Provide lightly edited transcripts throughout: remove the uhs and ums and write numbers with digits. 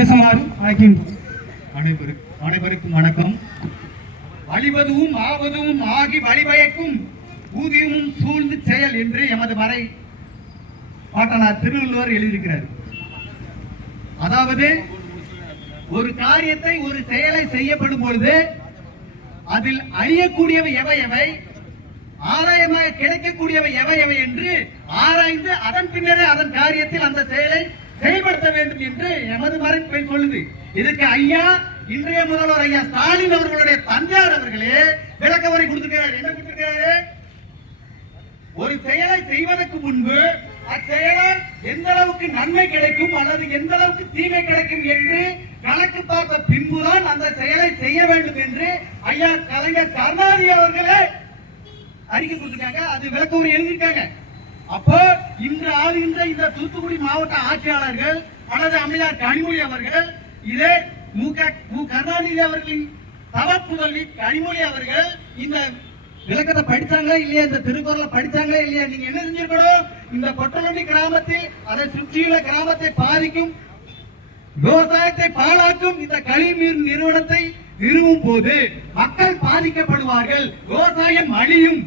பேசுமாறு அழைக்கின்றோம். அனைவருக்கும் வணக்கம். அழிவதும் ஆவதும் ஆகி வழிபயக்கும் ஊதியமும் சூழ்ந்து செயல் என்று எமது மறை பாட்டனார் திருவள்ளுவர் எழுதியிருக்கிறார். அதாவது ஒரு காரியத்தை ஒரு செயலை செய்யப்படும் பொழுது அதில் அழியக்கூடியவை எவை எவை, ஆதாயமாக கிடைக்கக்கூடியவை எவை எவை என்று ஆராய்ந்து அதன் பின்னரே அதன் காரியத்தில் அந்த செயலை செயல்படுத்த வேண்டும் என்று எமது மறை சொல்லுது. இதுக்கு ஐயா இன்றைய முதல்வர் ஐயா ஸ்டாலின் அவர்களுடைய தந்தையார் அவர்களே விளக்க உரை கொடுத்திருக்கிறார். என்ன கொடுத்திருக்கிறாரு? ஒரு செயலை செய்வதற்கு முன்பு அச்செயலால் எந்த அளவுக்கு நன்மை கிடைக்கும் அல்லது எந்த அளவுக்கு தீமை கிடைக்கும் என்று கணக்கு பார்த்த பின்புதான் அந்த செயலை செய்ய வேண்டும் என்று ஐயா கலைஞர் கருணாநிதி அவர்களே அறிக்கை கொடுத்திருக்காங்க. அது விளக்க உரை எழுதியிருக்காங்க. அப்போ இன்று ஆளுகின்ற இந்த தூத்துக்குடி மாவட்ட ஆட்சியாளர்கள் அல்லது அம்மையார் கனிமொழி அவர்கள் இதே மு கருணாநிதி அவர்களின் தவப்புதல்வி கனிமொழி அவர்கள் இந்த விளக்கத்தை படிச்சாங்களா இல்லையா, இந்த திருக்குறளை படிச்சாங்களா இல்லையா? நீங்க என்ன செஞ்சிருக்கணும்? இந்த பொட்டலொண்டி கிராமத்தில் அதை சுற்றியுள்ள கிராமத்தை பாதிக்கும் விவசாயத்தை பாழாக்கும் இந்த கழிவுநீர் நிறுவனத்தை நிறுவும் போது மக்கள் பாதிக்கப்படுவார்கள், விவசாயம் அழியும்,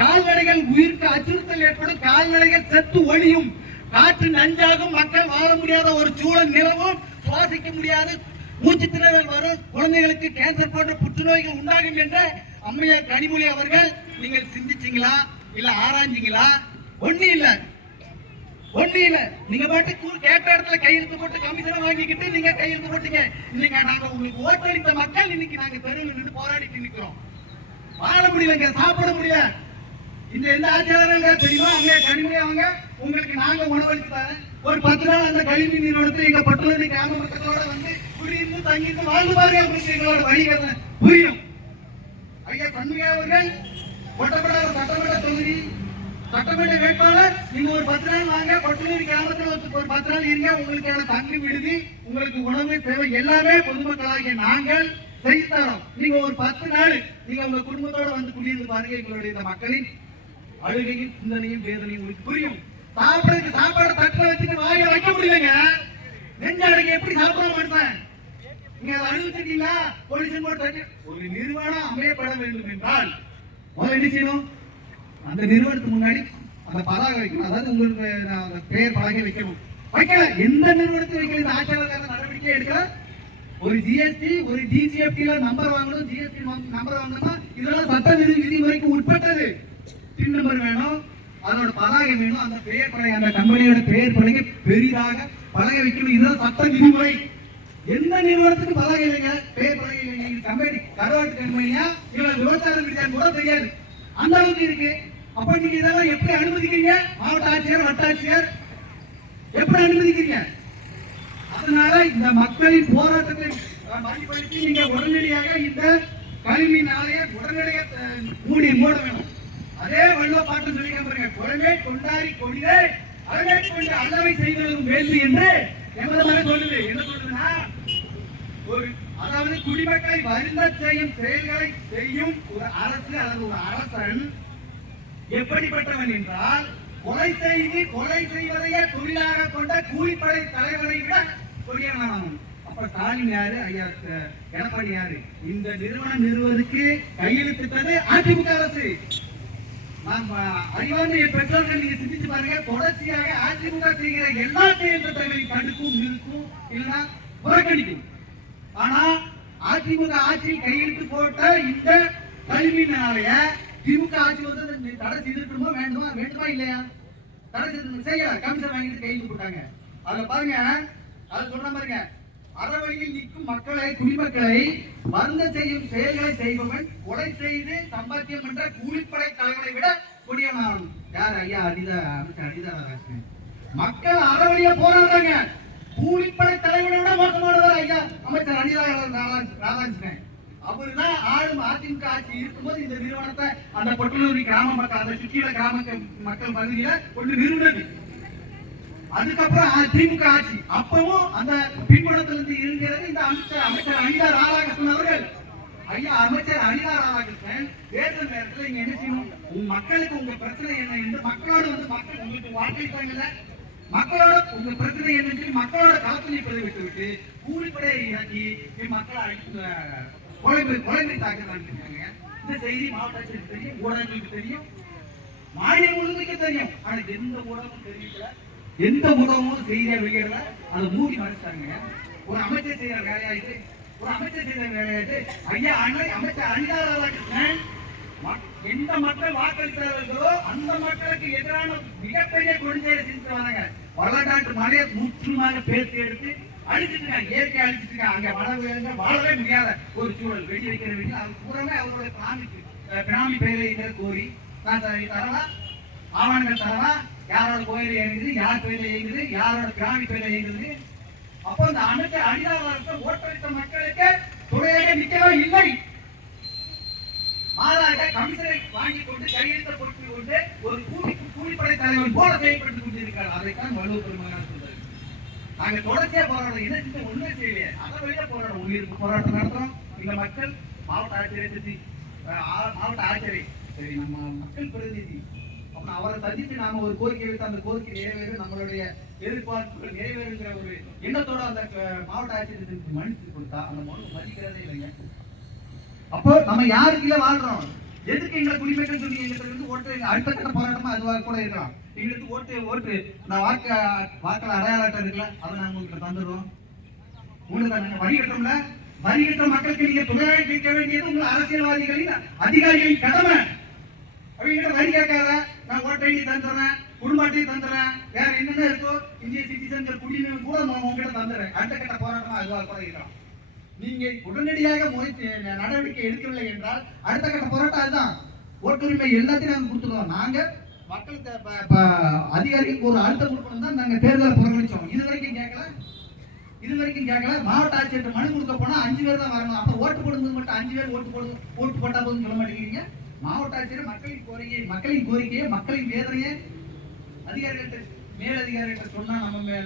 கால்நடைகள் உயிருக்கு அச்சுறுத்தல் ஏற்படும், கால்நடைகள் செத்து ஒழியும், காற்று நஞ்சாகும், மக்கள் வாழ முடியாத ஒரு சூழல் நிலவும், சுவாசிக்க முடியாது, மூச்சு திணறல் வரும், குழந்தைகளுக்கு கேன்சர் போன்ற புற்றுநோய்கள் உண்டாகும் என்ற அம்மையார் கனிமொழி அவர்கள் நீங்கள் சிந்திச்சீங்களா இல்ல ஆராய்ஞ்சீங்களா? ஒண்ணு இல்ல. நீங்க பாட்டு கேட்ட இடத்துல கையெழுத்து போட்டு கமிஷனை வாங்கிக்கிட்டு நீங்க கையெழுத்து போட்டீங்க. இன்னைக்கு நாங்க உங்களுக்கு ஓட்டளித்த மக்கள் இன்னைக்கு நாங்க தெருவில் நின்று போராடிட்டு நிக்கிறோம். வாழ முடியலங்க, சாப்பிட முடியல. இந்த எந்த ஆட்சியாளர்கள் தெரியுமா? அங்கே கனிமொழி அவங்க உங்களுக்கு நாங்க உணவளித்து தரேன், ஒரு 10 நாள் அந்த கழிவு நிறுவனத்தில் எங்க பட்டுள்ளி கிராம மக்களோட வந்து குடியிருந்து தங்கிட்டு வாழ்ந்து பாருங்க, உங்களுக்கு எங்களோட வழிகாட்ட புரியும். ஐயா சண்முகா அவர்கள் ஒட்டப்பட்ட சட்டமன்ற தொகுதி சட்டமன்ற வேட்பாளர், நீங்க ஒரு 10 நாள் வாங்க, பட்டுள்ளி கிராமத்தில் ஒரு 10 நாள் இருங்க, உங்களுக்கான தங்கு விடுதி, உங்களுக்கு உணவு தேவை எல்லாமே பொதுமக்களாகிய நாங்கள் செய்து தரோம். நீங்க ஒரு 10 நாள் நீங்க உங்க குடும்பத்தோட வந்து குடியிருந்து பாருங்க, எங்களுடைய இந்த மக்களின் அழுகையும் சிந்தனையும் வேதனையும் உங்களுக்கு புரியும். சாப்பாடு தட்டுல வச்சுட்டு வாய வைக்க முடியலங்க, நெஞ்ச அடங்கி எப்படி சாப்பிட மாட்டேன். நீங்க அதை அனுபவிச்சிருக்கீங்களா? போலீஸ் போட்டு ஒரு நிறுவனம் அமையப்பட வேண்டும் என்றால் முதல்ல என்ன செய்யணும்? அந்த நிறுவனத்துக்கு முன்னாடி அந்த பதாகை வைக்கணும். அதாவது உங்களுக்கு பெயர் பலகை வைக்கணும். வைக்கல, எந்த நிறுவனத்தை வைக்கல, இந்த ஆட்சியாளர் நடவடிக்கை எடுக்கல. ஒரு ஜிஎஸ்டி ஒரு டிஜிஎஃப்டில நம்பர் வாங்கணும், ஜிஎஸ்டி நம்பர் வாங்கணும்னா இதெல்லாம் சட்ட விதிமுறைக்கு உட்பட்டது. டின் நம்பர் வேணும், அதோட பதாகை வேணும், அந்த பெயர் பலகை அந்த கம்பெனியோட பெயர் பலகை பெரிதாக பலகை வைக்கணும். இதுதான் சட்ட விதிமுறை. எந்த நிறுவனத்துக்கு பலகை இல்லைங்க, பெயர் பலகை இல்லைங்க. கம்பெனி கருவாட்டு கம்பெனியா இல்ல விவசாயம் விடுதியான்னு கூட தெரியாது, அந்த அளவுக்கு இருக்கு. அப்ப நீங்க இதெல்லாம் எப்படி அனுமதிக்கிறீங்க? மாவட்ட ஆட்சியர் வட்டாட்சியர் எப்படி அனுமதிக்கிறீங்க? அதனால இந்த மக்களின் போராட்டத்தை மதிப்படுத்தி நீங்க உடனடியாக இந்த கல்வி நாளைய உடனடியாக மூட வேணும். அதே வள்ளுவ பாட்டு சொல்லி பாருங்க, குழந்தை கொண்டாடி கொடியே அழகை கொண்டு அல்லவை செய்வதும் வேள்வி என்று எமது மறை சொல்லுது. என்ன சொல்லுதுன்னா, ஒரு அதாவது குடிமக்களை வருந்த செய்யும் செயல்களை செய்யும் ஒரு அரசு அல்லது ஒரு அரசன் எப்படிப்பட்டவன் என்றால், கொலை செய்வதையே தொழிலாக கொண்ட கூலிப்படை தலைவரை விட கொடியவன். அப்ப ஸ்டாலின் யாரு, ஐயா எடப்பாடி யாரு? இந்த நிறுவனம் நிறுவனத்துக்கு கையெழுத்திட்டது அதிமுக அரசு. அறிவார்ந்த பெற்றோர்கள் நீங்க சிந்திச்சு பாருங்க, தொடர்ச்சியாக அதிமுக செய்கிற எல்லா செயல்களை தடுக்கும், நிற்கும், இல்லைன்னா புறக்கணிக்கும். ஆனா அதிமுக ஆட்சியில் கையெழுத்து போட்ட இந்த கல்வி நாளைய திமுக ஆட்சி வந்து தடை செய்திருக்கணுமா வேண்டுமா இல்லையா? தடை செய்யல, கமிஷன் வாங்கிட்டு கையெழுத்து போட்டாங்க. அதுல பாருங்க, அது சொல்ற பாருங்க, அறவழியில் நிற்கும் மக்களை குடிமக்களை வருந்த செய்யும் செயல்களை செய்பவன் கொலை செய்து சம்பாத்தியம் என்ற கூலிப்படை தலைவனை விட கொடியவன். யார்? ஐயா அனிதா. மக்கள் அறவழியா போராடுறாங்க, கூலிப்படை தலைவனை விட மோசமானவர் ஐயா அமைச்சர் அனிதா ராதாகிருஷ்ணன். அவருதான் ஆளும் அதிமுக ஆட்சி இருக்கும்போது இந்த நிறுவனத்தை அந்த பொட்டலூரி கிராம மக்கள், அந்த சுற்றியுள்ள கிராம மக்கள் பகுதியில கொண்டு நிறுவனது. அதுக்கப்புறம் திமுக ஆட்சி, அப்பவும் அந்த பின்புலத்திலிருந்து இருக்கிறது இந்த அமைச்சர் அனிதா ராதாகிருஷ்ணன் அவர்கள். ஐயா அமைச்சர் அனிதா ராதாகிருஷ்ணன் தேர்தல் நேரத்தில் நீங்க என்ன செய்யணும்? உங்க மக்களுக்கு உங்க பிரச்சனை என்ன என்று மக்களோடு வந்து மக்கள் உங்களுக்கு வாக்களித்தாங்கல்ல, மக்களோட உங்க பிரச்சனை என்னன்னு மக்களோட களத்தில் நிற்பதை விட்டுவிட்டு கூலிப்படையை இறக்கி மக்களை கொலை தாக்குறாங்க. இந்த செய்தி மாவட்ட ஆட்சியருக்கு தெரியும், ஊடகங்களுக்கு தெரியும், மாநில முழுமைக்கு தெரியும். ஆனா எந்த ஊடகமும் தெரியல, எந்த ஊடகமும் செய்தியா வெளியிடல. அதை மூடி மறைச்சாங்க. ஒரு அமைச்சர் செய்யற வேலையாயிட்டு, ஒரு அமைச்சர் செய்யற வேலையாயிட்டு ஐயா அமைச்சர் அனிதாராகிருஷ்ணன் எந்த மக்கள் வாக்களித்தார்களோ அந்த மக்களுக்கு எதிரான மிகப்பெரிய கொடுஞ்செயலை செஞ்சு வராங்க. வரலாற்று மழையை முற்றிலுமாக பேசி எடுத்து அழிச்சிட்டு இயற்கை அழிச்சிட்டு அங்க வாழவே முடியாத ஒரு சூழல் வெடி வைக்கிற வீட்டில் அது பூராமே அவருடைய பிராமி பெயரை கோரி நான் தரவா ஆவணங்கள் தரவா, யாரோட கோயில இயங்குது, யார் பெயர்ல இயங்குது, யாரோட பிராமி பெயர்ல இயங்குது. அப்போ அந்த அமைச்சர் அனிதாவாரத்தை ஓட்டளித்த மக்களுக்கு துணையாக நிற்கவே இல்லை. மாறாக கமிஷனை வாங்கி கொண்டு கையெழுத்த பொறுப்பில் கொண்டு ஒரு கூலிப்படை தலைவன் போல செயல்பட்டுக் கொண்டிருக்கிறார். அதைத்தான் வள்ளுவ பெருமகனார் சொல்றாரு. நாங்க தொடர்ச்சியா போராடுறோம், என்ன செஞ்ச ஒண்ணுமே செய்யலையே, அதை வெளியே போராடுறோம், உயிருக்கு போராட்டம் நடத்துறோம். இந்த மக்கள் மாவட்ட ஆட்சியரை சந்தி, மாவட்ட ஆட்சியரை சரி நம்ம மக்கள் பிரதிநிதி அப்ப அவரை சந்தித்து நாம ஒரு கோரிக்கை வைத்து அந்த கோரிக்கை நிறைவேறும், நம்மளுடைய எதிர்பார்ப்புகள் நிறைவேறுங்கிற ஒரு எண்ணத்தோட அந்த மாவட்ட ஆட்சியரை மன்னித்து கொடுத்தா அந்த மனு மதிக்கிறதே இல்லைங்க. அப்போ நம்ம யாருக்குள்ள வாழ்றோம், எதுக்கு எங்களை குடிமக்கள் சொல்லி எங்கிட்ட இருந்து ஓட்டு அடுத்த கட்ட போராட்டமா அதுவாக கூட இருக்கலாம். எங்களுக்கு ஓட்டு நான் வாக்கள் அடையாள அட்டை இருக்குல்ல, அதை நாங்க உங்களுக்கு தந்துடுறோம். உங்களுக்கு வரிகட்டுறோம்ல, வரிகட்டுற மக்களுக்கு நீங்க துணையாக கேட்க வேண்டியது உங்க அரசியல்வாதிகளின் அதிகாரிகளின் கடமை. அவங்க வரி கேட்காத, நான் ஓட்டை தந்துடுறேன், குடும்ப அட்டையை தந்துடுறேன், வேற என்னென்ன இருக்கோ இந்திய சிட்டிசன்கள் குடியுரிமை கூட உங்ககிட்ட தந்துடுறேன். அடுத்த கட்ட போராட்டமா அதுவாக கூட இருக்கலாம். நீங்க உடனடியாக நடவடிக்கை எடுக்கவில்லை என்றால் அடுத்த கட்ட போராட்டம் அதுதான். ஓட்டுரிமை எல்லாத்தையும் நாங்க கொடுத்துருவோம். நாங்க மக்களுக்கு அதிகாரிகளுக்கு ஒரு அழுத்தம் கொடுக்கணும் தான் நாங்க தேர்தலை புறக்கணிச்சோம். இது வரைக்கும் கேட்கல. மாவட்ட ஆட்சியர் மனு கொடுக்க போனா 5 பேர் தான் வரணும். அப்ப ஓட்டு போடும்போது மட்டும் 5 பேர் ஓட்டு போட்டா போதும் சொல்ல மாட்டேங்கிறீங்க. மாவட்ட ஆட்சியர் மக்களின் கோரிக்கையை மக்களின் வேதனையை அதிகாரிகள் மேலதிகாரிகள் சொன்னா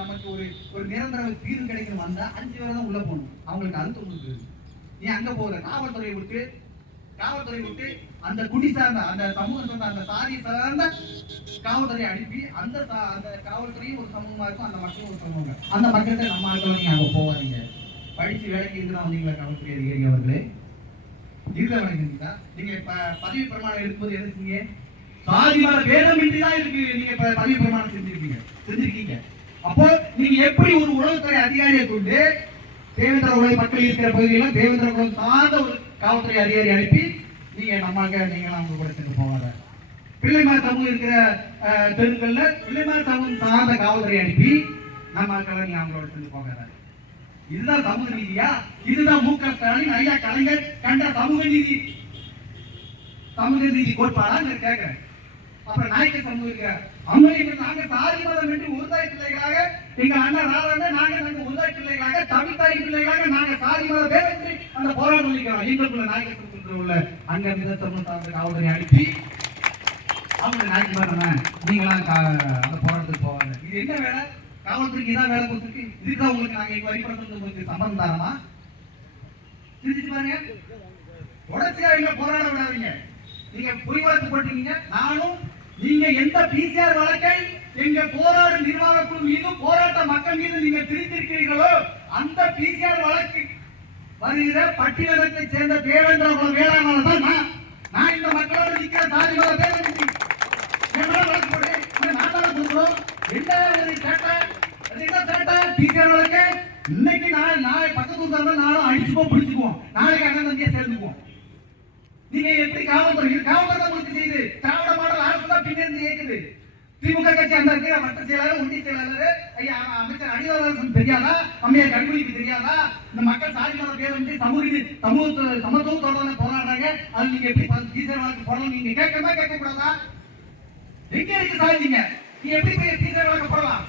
நமக்கு ஒரு நிரந்தர தீர்வு கிடைக்கும். வந்தா 5 பேர் தான் உள்ள போகணும். அவங்களுக்கு அழுத்தம் கொடுக்குது. நீ அங்க போற காவல்துறையை விட்டு அந்த குடி சார்ந்த அந்த சமூகம் சார்ந்த அந்த சாதி சார்ந்த காவல்துறையை அனுப்பி அந்த காவல்துறையும் ஒரு சமூகமா இருக்கும், அந்த மக்களும் ஒரு சமூகம். அந்த மக்கள்கிட்ட நம்ம ஆட்கள் நீங்க அங்க போவாதீங்க. படிச்சு வேலைக்கு இருந்தா வந்தீங்களா காவல்துறை அதிகாரி அவர்களே? இருக்க வேலைக்கு நீங்க பதவி பிரமாணம் எடுக்கும்போது எதுக்குங்க சாதி மத பேதமின்றி தான் இருக்கு. நீங்க பதவி பிரமாணம் செஞ்சிருக்கீங்க. அப்போ நீங்க எப்படி ஒரு உளவுத்துறை அதிகாரியை கொண்டு தேவேந்திர உலக மக்கள் இருக்கிற பகுதியில் தேவேந்திர உலகம் சார்ந்த ஒரு காவல்துறை அதிகாரி அனுப்பி நீங்க நீங்களாம் அவங்க கூட சென்று போவாங்க. பிள்ளைமார் சமூகம் இருக்கிற தெருக்கள்ல பிள்ளைமார் சமூகம் சார்ந்த காவல்துறை அனுப்பி நம்ம நீங்க அவங்களோட சென்று போகாத. இதுதான் சமூக நீதியா? இதுதான் மு க ஸ்டாலின் ஐயா கலைஞர் கண்ட சமூக நீதி கோட்பாடா கேட்கிறேன். அப்புறம் நாயக்க சமூக அவங்க நாங்க சாதி மதம் என்று உருதாய் பிள்ளைகளாக எங்க அண்ணன் ராதாண்ட நாங்க உருதாய் பிள்ளைகளாக தமிழ்தாய் பிள்ளைகளாக நாங்க சாதி மத பேரத்தை அந்த போராட்டம் இருக்கிறோம். எங்களுக்குள்ள நாயக்க சமூகத்தில் உள்ள அங்க மித சமூக சார்ந்த காவல்துறை அனுப்பி அவங்க நாயக்கமான நீங்களாம் அந்த போராட்டத்துக்கு போவாங்க. இது என்ன வேலை? காவல்துறைக்கு இதான் வேலை கொடுத்துருக்கு. இதுதான் உங்களுக்கு நாங்க எங்க வரிபடத்துக்கு உங்களுக்கு சம்பந்தம் தாரமா? சிரிச்சு பாருங்க. தொடர்ச்சியா எங்க போராட விடாதீங்க. நீங்க பொய் வழக்கு போட்டீங்க. நானும் நீங்க எந்த பிசிஆர் வழக்கை எங்க போராடு நிர்வாக குழு மீது போராட்ட மக்கள் மீது நீங்க திரித்திருக்கிறீர்களோ அந்த பிசிஆர் வழக்கு வருகிற பட்டியலத்தை சேர்ந்த தேவேந்திர வேளாண் தான் நான் இந்த மக்களோடு நிற்கிற சாதி மத பேரமைப்பு வழக்கு போட்டு நான் தான் கொடுக்குறோம். என்ன ஒரு சேட்டை பிசிஆர் வழக்கு இன்னைக்கு நாளை பக்கத்து ஊர்ல நானும் அடிச்சுக்குவோம், பிடிச்சுக்குவோம், நாளைக்கு அண்ணன் தம்பியா சேர்ந்துக்குவோம். நீங்க எப்படி காவல்துறை உங்களுக்கு செய்யுது? திராவிட மாடல் அரசு தான் பின்னிருந்து இயக்குது. திமுக கட்சி அந்த இருக்கிற மற்ற செயலாளர் ஒன்றிய செயலாளர் ஐயா அமைச்சர் அடிவாரன் தெரியாதா? அம்மையார் கல்விக்கு தெரியாதா? இந்த மக்கள் சாதி மத பேர் சமத்துவத்தோட போராடுறாங்க. அது நீங்க எப்படி டீசர் வழக்கு போடலாம்? நீங்க கேட்க கூடாதா? எங்க இருக்கு சாதிங்க? நீ எப்படி போய் டீசர் வழக்கு போடலாம்?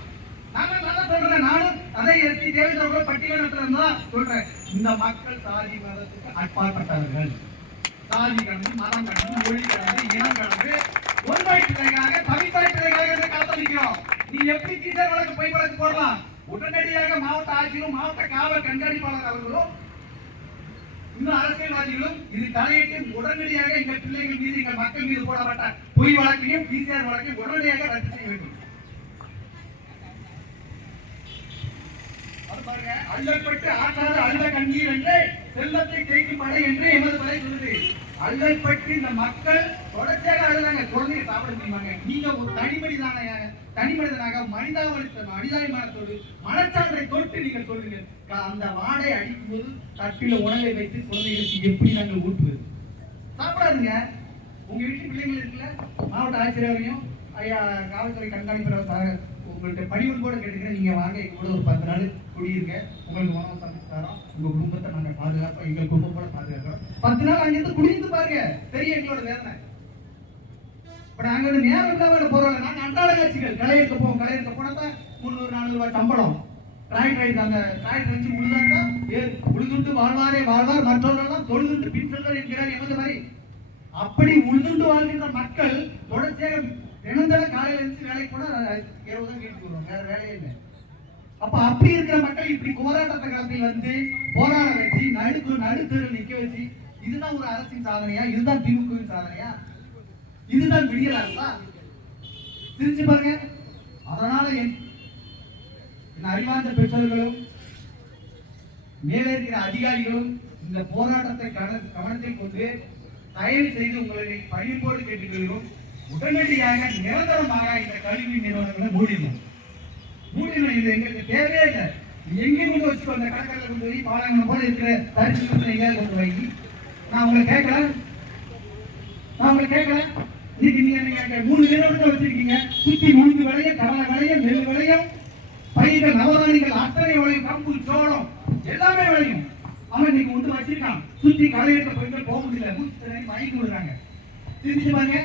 நான் சொல்றேன். நானும் அதை தேவேந்திர பட்டியலிடத்துல தான் சொல்றேன். இந்த மக்கள் சாதி மதத்துக்கு அட்பாற்பட்டவர்கள். சாதி கடந்து மதம் கடந்து மொழி கடந்து இனம் கடந்து ஒருவாய் பிள்ளைகளாக தமிழ்தாய் பிள்ளைகளாக காத்தளிக்கிறோம். நீ எப்படி டீசர் வழக்கு பொய் வழக்கு போடலாம்? உடனடியாக மாவட்ட ஆட்சியரும் மாவட்ட காவல் கண்காணிப்பாளர் அவர்களும் இன்னும் அரசியல்வாதிகளும் இது தலையிட்டு உடனடியாக எங்கள் பிள்ளைகள் மீது எங்கள் மக்கள் மீது போடப்பட்ட பொய் வழக்கையும் பிசிஆர் வழக்கையும் உடனடியாக ரத்து செய்ய வேண்டும். பாருங்க, அல்லற்பட்டு ஆற்றாத அல்ல கண்ணீர் என்று செல்வத்தை தேய்க்கும் படை என்று எமது படை சொல்லுது. அல்லற்பட்டு இந்த மக்கள் தொடர்ச்சியாக அழுதாங்க. குழந்தைங்க சாப்பிட முடியுமாங்க? நீங்க ஒரு தனிமனிதனாக மனிதாபிமானத்தோடு மனச்சான்றை தொட்டு நீங்கள் சொல்லுங்க. அந்த வாடை அடிக்கும் போது தட்டில உணவை வைத்து குழந்தைகளுக்கு எப்படி நாங்கள் ஊட்டுவது? சாப்பிடாதுங்க. உங்க வீட்டு பிள்ளைங்கள் இருக்குல்ல, மாவட்ட ஆட்சியரையும் ஐயா காவல்துறை கண்காணிப்பாளர் உங்கள்கிட்ட பணிவன் கூட கேட்டுக்கிறேன். நீங்க வாங்க, எங்க கூட ஒரு 10 நாள் குடியிருங்க, உங்களுக்கு உணவு சமைச்சு தரோம், உங்க குடும்பத்தை நாங்க பாதுகாப்போம், எங்கள் குடும்பத்தோட பாதுகாக்கிறோம். 10 நாள் அங்கிருந்து குடியிருந்து பாருங்க, பெரிய எங்களோட வேதனை. இப்ப நாங்க வந்து நேரம் இல்லாம போறோம். நாங்க அன்றாட காட்சிகள் களை எடுக்க போவோம். களை எடுக்க போனா 300-400 ரூபாய் சம்பளம். அந்த டிராக்டர் வச்சு உழுதாண்டா உழுதுண்டு வாழ்வாரே வாழ்வார், மற்றவர்களெல்லாம் தொழுதுண்டு பின் செல்வர் என்கிறார் எமது மாதிரி. அப்படி உழுதுண்டு வாழ்கின்ற மக்கள் தொடர்ச்சியாக தினந்தன காலையில இருந்து வேலைக்கு போனா இரவு தான் வீட்டுக்கு வருவாங்க, வேற வேலையே இல்லை. அப்ப அப்படி இருக்கிற மக்கள் இப்படி போராட்டத்தை காலத்தில் வந்து போராட வச்சு நடுத்தெருவில் நிக்க வச்சு, இதுதான் ஒரு அரசின் சாதனையா? இதுதான் திமுகவின் சாதனையா? இதுதான் விடியல் அரசா? சிரிச்சு பாருங்க. அதனால என் அறிவார்ந்த பெற்றோர்களும் மேலே இருக்கிற அதிகாரிகளும் இந்த போராட்டத்தை கவனத்தில் கொண்டு தயவு செய்து உங்களை பணிவோடு கேட்டுக்கொள்கிறோம். உடனடியாக நிரந்தரமாக இந்த கல்வி நிறுவனங்களை மூடிடணும். இது எங்களுக்கு தேவையே இல்லை. எங்கே கொண்டு வச்சுக்கோ, அந்த கடற்கரை கொண்டு போய் பாலங்களை போல இருக்கிற தரிசு எங்கேயாவது கொண்டு வாங்கி நான் உங்களை கேட்கல. இன்னைக்கு நீங்க 3 நிறுவனத்தை வச்சிருக்கீங்க. சுத்தி உளுந்து விளைய, கடலை விளைய, நெல் விளையும், பயிர்கள் நவதானிகள் அத்தனை விளையும், கம்பு சோளம் எல்லாமே விளையும். அவன் இன்னைக்கு வந்து வச்சிருக்கான். சுத்தி களையிட்ட போய் போக முடியல, மூச்சு தண்ணி மயங்கி விடுறாங்க. திருச்சி பாருங்க.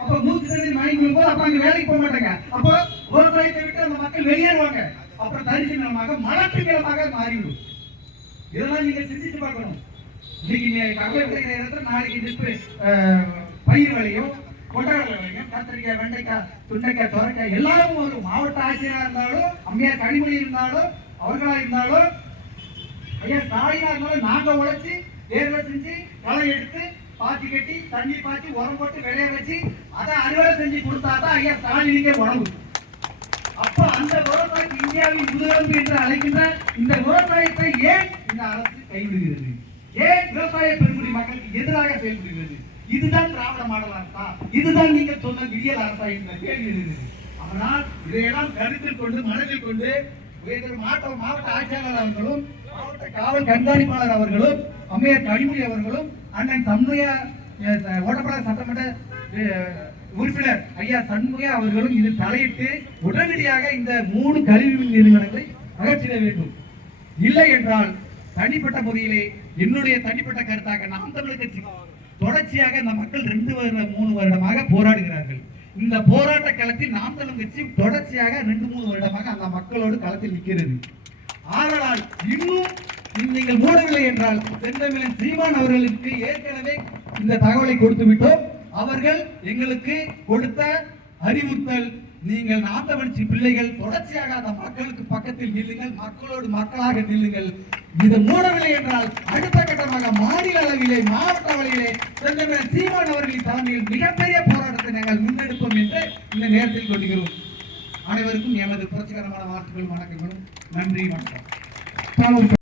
அப்ப மூச்சு தண்ணி மயங்கி விடும்போது அப்ப அங்க வேலைக்கு போக மாட்டாங்க. அப்போ விவசாயத்தை விட்டு அந்த மக்கள் வெளியேறுவாங்க. அப்புறம் தரிசு நிலமாக மலட்டு நிலமாக மாறிவிடும். இதெல்லாம் நீங்க சிந்திச்சு பார்க்கணும். இன்னைக்கு கருவேப்பிலை நேரத்தில் நாளைக்கு பயிர் விளையும், கொண்டாட விளையும், கத்திரிக்காய், வெண்டைக்காய், சுண்டைக்காய், சொரைக்காய் எல்லாரும் வரும். மாவட்ட ஆட்சியராக இருந்தாலும், அம்மையார் கனிமொழி இருந்தாலும், அவர்களா இருந்தாலும், ஐயா ஸ்டாலினா இருந்தாலும், நாங்க உழைச்சி வேர்வை செஞ்சு களை எடுத்து பாத்தி கட்டி தண்ணி பாய்ச்சி உரம் போட்டு விளைய வச்சு அதை அறுவடை செஞ்சு கொடுத்தாதான் ஐயா ஸ்டாலினுக்கே உணவு. அப்ப அந்த விவசாயத்தை இந்தியாவின் முதுகெலும்பு என்று அழைக்கின்ற இந்த விவசாயத்தை ஏன் இந்த அரசு கைவிடுகிறது? ஏன் விவசாய பெருங்குடி மக்களுக்கு எதிராக செயல்படுகிறது? இதுதான் திராவிட மாடல் அரசா? இதுதான் நீங்கள் சொன்ன விடியல் அரசா என்ற கேள்வி எழுகிறது. அதனால் இதையெல்லாம் கருத்தில் கொண்டு மனதில் கொண்டு மாவட்ட ஆட்சியாளர் அவர்களும், மாவட்ட காவல் கண்காணிப்பாளர் அவர்களும், அம்மையார் கனிமொழி அவர்களும், அண்ணன் சண்முகா ஓட்டப்படாத சட்டமன்ற உறுப்பினர் ஐயா சண்முகா அவர்களும் இதில் தலையிட்டு உடனடியாக இந்த 3 கல்வி நிறுவனங்களை அகற்றிட வேண்டும். இல்லை என்றால் தனிப்பட்ட முறையிலே என்னுடைய தனிப்பட்ட கருத்தாக நாம் தமிழர் கட்சி தொடர்ச்சியாக இந்த மக்கள் 2-3 வருடமாக போராடுகிறார்கள். இந்த போராட்ட களத்தில் நாம் தமிழர் கட்சி தொடர்ச்சியாக 2-3 வருடமாக அந்த மக்களோடு களத்தில் நிற்கிறது. ஆனால் இன்னும் நீங்கள் மூடவில்லை என்றால் செந்தமிழன் சீமான் அவர்களுக்கு ஏற்கனவே இந்த தகவலை கொடுத்து விட்டோம். அவர்கள் எங்களுக்கு கொடுத்த அறிவுறுத்தல், நீங்கள் நாட்டவர்ச்சி பிள்ளைகள் தொடர்ச்சியாக அந்த மக்களுக்கு பக்கத்தில் நில்லுங்கள், மக்களோடு மக்களாக நில்லுங்கள். இது மூடவில்லை என்றால் அடுத்த கட்டமாக மாநில அளவிலே, மாவட்ட அளவிலே செந்தமிழன் சீமான் அவர்களின் தலைமையில் மிகப்பெரிய போராட்டத்தை நாங்கள் முன்னெடுப்போம் என்று இந்த நேரத்தில் கொள்கிறோம். அனைவருக்கும் எமது புரட்சிகரமான வாழ்த்துக்களும் வணக்கங்களும். நன்றி, வணக்கம்.